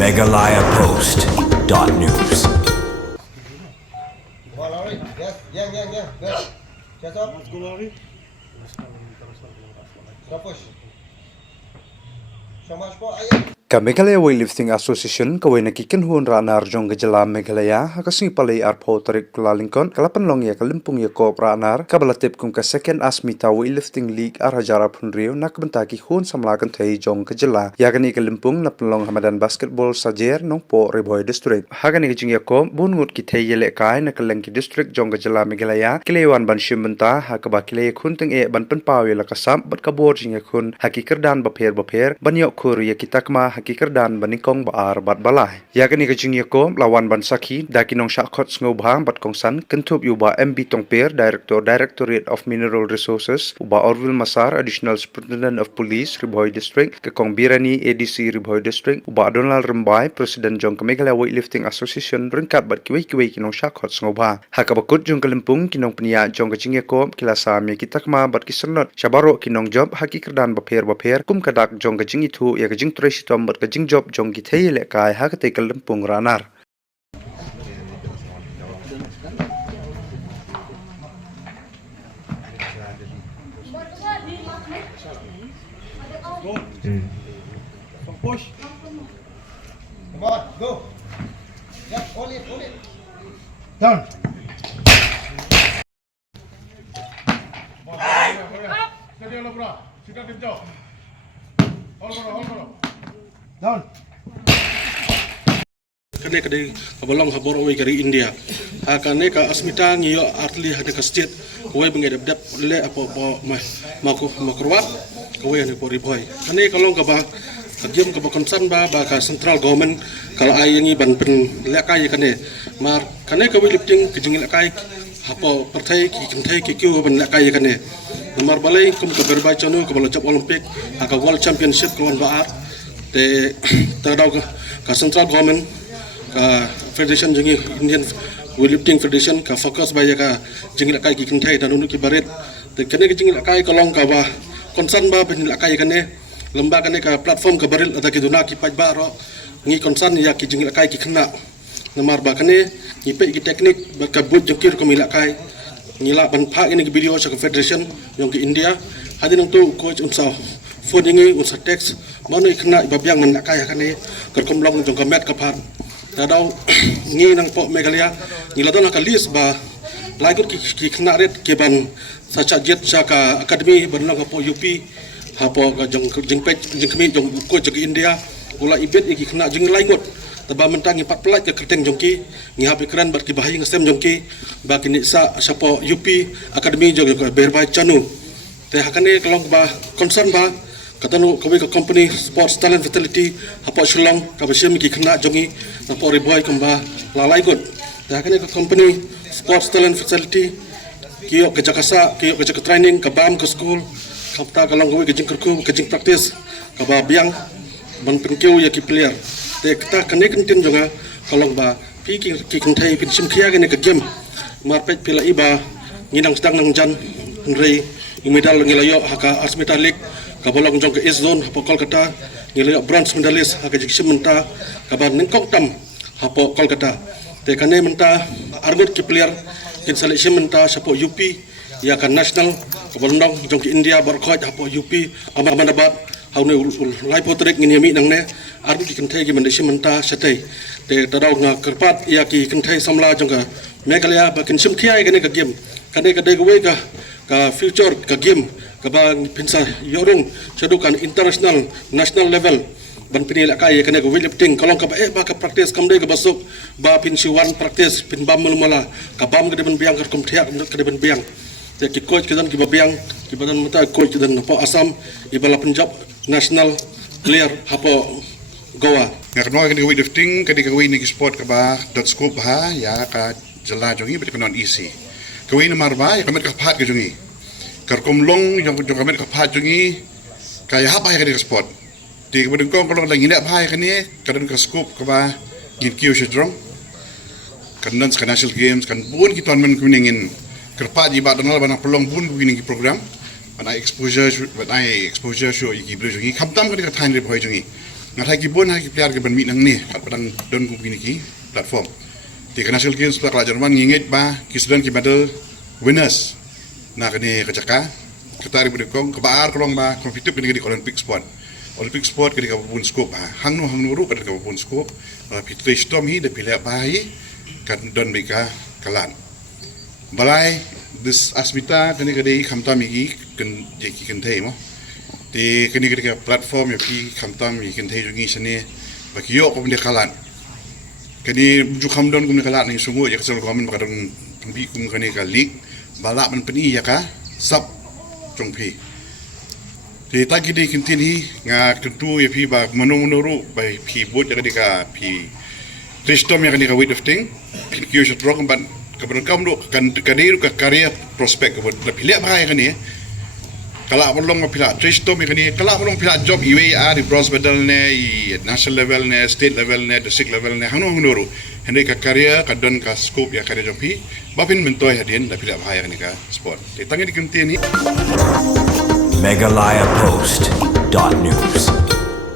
megalayapost.news. Yes, yeah. Good. Chest up. Let's go, Larry. Stop push. So much for ayan. Ka Meghalaya Weightlifting Association kawai nakikan huan ranar jong gejala Meghalaya hakasing palai arpo tarik kulalingkon kalapan long ya kalimpung ya ko ranar kabalatip kum ka second Asmita Weightlifting League arhajara punrio nak bentaki huan samlakan thai jong gejala yakani kalimpung na penlong Hamadan Basketball Sajer nong po Riboy District hagani gejing ya ko bungut ki thai yele kai na kalengki district jong gejala Meghalaya kilewan ban shimbenta hakaba kile khun teng e ban penpaw ya lakasam bat kabor jing ya khun hakikerdan bapher ban yok khur ya kitakma hakikerdan banikong baar bat balai yakani kajing yakom lawan ban sakhi dakinong shakot ngobhang bat kongsan kentup yuba MB Tongper Directorate of Mineral Resources uba Orville Masar Additional Superintendent of Police Riboy District kekong Birani ADC Riboy District uba Donald Rembai President jong Meghalaya Weightlifting Association ringkat bat kiwei kinong shakot ngobhang hakabakut jong kalimpung kinong penia jong kajing yakom kilasa mi kitakma bat kisernot shabaro kinong job hakikerdan bapher kum kadak jong kajing itu ya kajing tresitom bat kajing job jong ki thei le kai ha ka te kalimpung ranar Some push. Come on, go. Yeah, hold it. Down. Steady on the bra. Sit down, Tim Joe. Hold. Down. Kane kade kabalong habor oi kari India. Kane ka Asmita ngiyo artli hade ka state. Kowe bengedap dap le apa makurwat. Kowe ni pori boy. Kane kalong ka ba kagem ka ba konsan ba ka central government kala ay ngi ban pen le kai kane. Mar kane ka weightlifting kijing le kai hapo partai ki kintai ki kyu ban le kai kane. Namar balai kum ka berbai chanu ka balajap Olympic ka world championship kawan baar. Te tadaw ka central government ka federation jengi Indian Weightlifting Federation ka fokus ba ya ka jengi lakai ki kintai dan unu ki baret te kene ki jengi lakai kalong ka ba konsan ba ben lakai kane lembaga kane ka platform ka baril ada ki duna ki paj ba ro ngi konsan ya ki jengi lakai ki kena namar ba kane ni pe ki teknik ba ka but jengkir ko mi lakai ngila ban pha ini ki video sa federation yang ki India hadin tu coach unsa phone ini unsa text manu ikna babyang man lakai kane kerkom long jong ka met ka phat tadaw ngi nang po Meghalaya ngiladon ka list ba lagut ki knaret ke ban sa jet sa ka academy ban ka po UP ha po ka jeng pej jeng kmi jong ko jeng India ula ibet ki kna jeng laingot taba mentang 4 pelat ke keteng jongki ngi hape kran bat ki bahing stem jongki ba kini sa po UP academy jong ko berbai chanu te hakane kalong ba concern ba katanu kowe ka company sports talent facility hapo shillong ka basim ki khna jongi na po riboy kamba lalai got ta kane ka company sports talent facility kiyo ka jakasa kiyo ka training ka bam ka school kapta kalong kowe ka jing kurku ka jing practice ka ba biang ban pengkeu ya ki player te kata kane kentin jonga kalong ba pi ki kentai pin sim khia kane ka game marpet pila iba nginang sedang nang jan rei medal ngilayo haka Asmita League kabolong jong ke East Zone hapo Kolkata ngilio bronze medalist haka jiksim menta kabar ningkok tam hapo Kolkata te kane menta argut ki player kin selection menta hapo UP ya kan national kabolong jong ke India barkhoj hapo UP Ahmedabad haune lai potrik ngini mi nang ne argut ki kentai ki mendesi menta satai te tadaw nga kerpat ya ki kentai samla jong ka Meghalaya bakin sim kiai kane ka game kane ka degwe ka future ka game kabang pinsa yorong sadukan international national level ban pinila kay kane ko weightlifting kalong ka ba ka practice kamde ka basok ba pinsiwan practice pin bamul mala ka bam ka ben biang ka kumthia ka ben biang te ki coach ka dan ki ba biang ki badan mata coach dan po Assam ibala Punjab national player hapo Goa ngakno ka weightlifting ka di ka ni sport ka ba dot scope ha ya ka jala jongi bet non easy ka na marba ya kamet ka phat ka jongi kerkom long yang kamet ka phat jongi kaya hapa ka di ka sport di ka bedeng kong kalong lagi ndak phai ka ni kadan ka scope ka ba gin kiyo syndrome kan national games kan bun ki tournament kuningin kerpa di ba donal bana pelong bun kuning program bana exposure show iki blue jongi kamtam ka di ka thain re phoi jongi Ngat hai kibun hai kipiar ke ban mi nang ni kat padang don kum kini ki platform. Ti National Games Plak la Jerman ngingit ba kisdan ki medal winners. Na kini kecaka ketari berdekong kebaar kolong ba kompetitif kini di Olympic sport. Olympic sport kini kapun scope hang nu ru kada kapun scope. Pitri storm hi de pilih ba hi kan don bika kalan. Balai this asmita kini kadi khamtam igi kan jeki kan thei mo. Ti kini kadi platform ya pi khamtam igi kan thei jungi sini baki yo ko kalan. Kani buju khamdon kum kalat ni sungu ya kesel komen bakadon tumbi kum kani ka league balak man peni ya ka sub jongpi. Ti tagi di kintin hi nga tentu ya pi ba menuru ba pi bot ya ka pi tristom ya ka weightlifting pi kyo shot rock ban ka berkam do kan kadiru ka career prospect ka ba pilih ba ya kani kala bolong pila tristom ya kani kala bolong pila job iwe di bronze medal ne i national level ne state level ne district level ne hanu nuru hende ka career ka don ka scope ya career jompi bapin mentoy hadin da pila bahaya ni ka sport te tangi di kemti ni Megalayapost.news